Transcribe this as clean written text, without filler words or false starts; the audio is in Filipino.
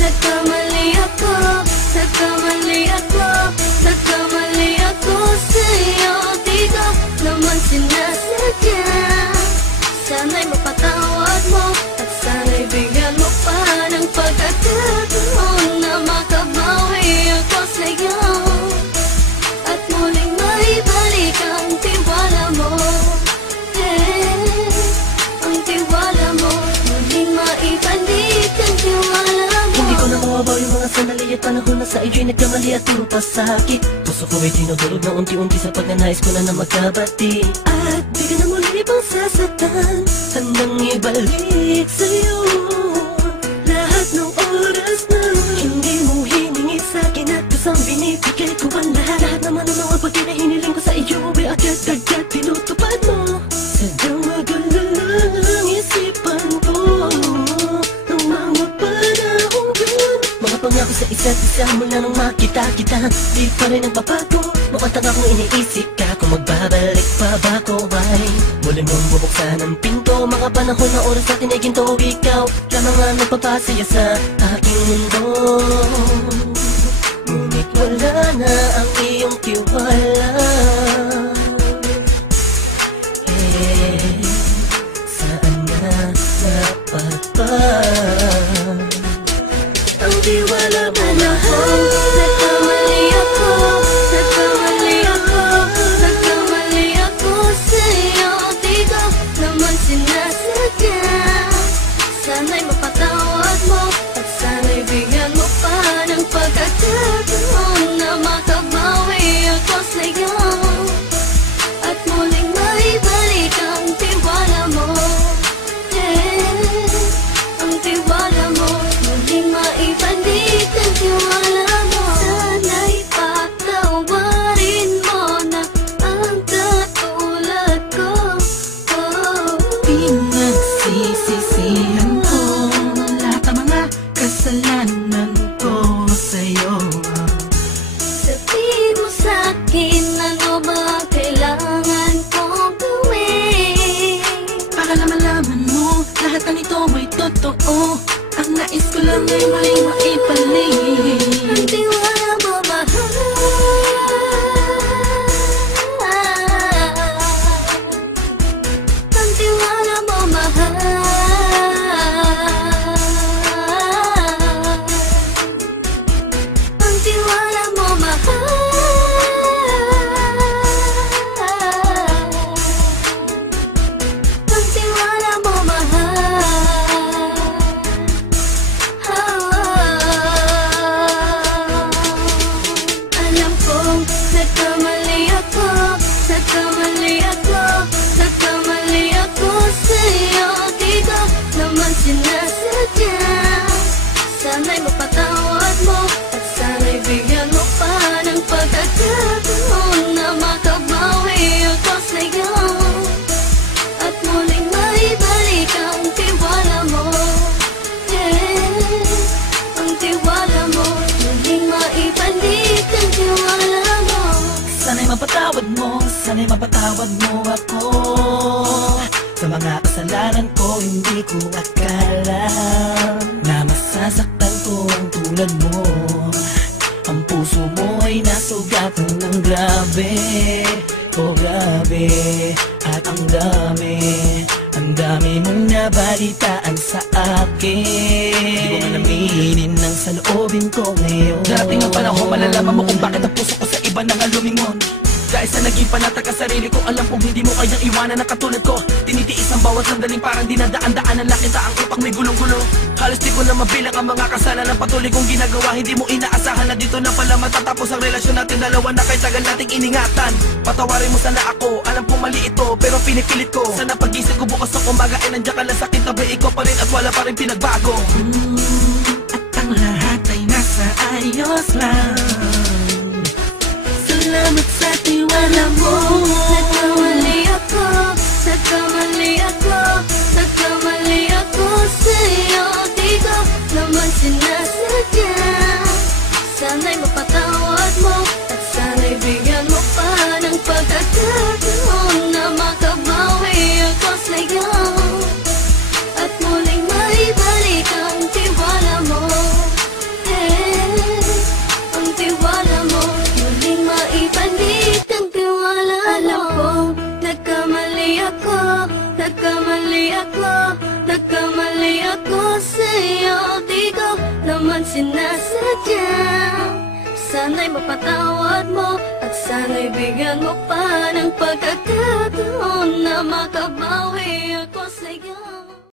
nagkamali ako, nagkamali ako, nagkamali ako sa'yo. Di ko naman sinasadya. Sana'y mapatawad mo at sana'y bigyan mo pa ng pagkakataon na makabawi ako sa'yo at muling maibalik ang tiwala mo. Ang tiwala mo, muling maibalik ang tiwala mo. Hindi ko na mawabaw yung mga sandali at panahon na sa iyo'y nagkamali at puro pasakit. Puso ko ay tinutulog na unti-unti sa pagnanais ko na magkabati. At di ka na muli pang sasaktan, handang ibalik sa'yo lahat ng oras na hindi mo hiningi sa'kin at kusang binibigay ko ang lahat. Lahat naman ng mga bagay na hiniling ko sa iyo ay agad-agad tinutupad mo. Sadyang magulo lang ang isipan ko ng mga panahong yun. Mga pangako sa isa't isa mula nung makita kita, di pa rin nagbabago. Makatang akong iniisip ka kung magbabalik pa ba ko ay muli mong bubuksan ang pinto. Mga panahon na oras natin ay ginto. Ikaw lamang ang nagpapasaya sa aking mundo. Ngunit wala na ang iyong tiwala. Saan na dapat ba ang tiwala mo mahal? Nagkamali ako, nagkamali ako, nagkamali ako sa'yo. Di ko naman sinasadya. Sana'y mapatawad mo at sana'y bigyan mo pa ng pagkakataon na makabawi ako sa'yo at muling maibalik ang tiwala mo. Ang tiwala mo, muling maibalik ang tiwala mo. Sana'y patawarin mo na ang katulad ko. Pinagsisisihan ko lahat ng mga kasalanan ko sa'yo. Sabihin mo sa'kin ano ba kailangan kong gawin Para malaman mo lahat ng ito ay totoo. Ang nais ko lang ay muling maibalik ang tiwala mo, mahal. Ang tiwala mo, mahal. Ang tiwala mo, mahal. Ang tiwala mo, mahal. Alam kong nagkamali ako, nagkamali ako, nagkamali ako sa'yo. Di ko naman sinasadya. Sana'y mapatawad mo at sana'y bigyan mo pa ng pagkakataon na makabawi ako sa'yo at muling maibalik ang tiwala mo. Ang tiwala mo, muling maibalik ang tiwala mo. Sana'y mapatawad mo, sana'y mapatawad mo ako sa mga kasalanan ko. Hindi ko akala na masasaktan ko ang tulad mo. Ang puso mo ay nasugatan ng grabe. Oh grabe, at ang dami mong nabalitaan sa akin. Di ko man aminin ang saloobin ko ngayon. Darating ang panahon, malalaman mo kung bakit ang puso ko sa iba nang alumingon. Dahil sa naging panatag ang sarili ko, alam kong hindi mo kayang iwanan na katulad ko. Tinitiis ang bawat sandaling parang dinadaan-daanan lang kita ang upang may gulong-gulo. Halos di ko na mabilang ang mga kasalanan patuloy kong ginagawa. Hindi mo inaasahan na dito na pala matatapos ang relasyon natin dalawa na kahit tagal nating iningatan. Patawarin mo sana ako, alam kong mali ito pero pinipilit ko. Sana pag-isip ko bukas ng umaga ay nandiyan ka lang sa akin, tabi ko pa rin at wala pa rin pinagbago. At ang lahat ay nasa ayos lang. Salamat sa tiwala mo. Nagkamali ako, nagkamali ako, nagkamali ako sa'yo. Di ko naman sinasadya. Sana'y mapatawad mo at sana'y bigyan mo pa ng pagkakataon na makabawi ako sa'yo at muling maibalik ang tiwala mo. Nagkamali ako sa'yo. Di ko naman sinasadya. Sana'y mapatawad mo at sana'y bigyan mo pa ng pagkakataon na makabawi ako sa'yo.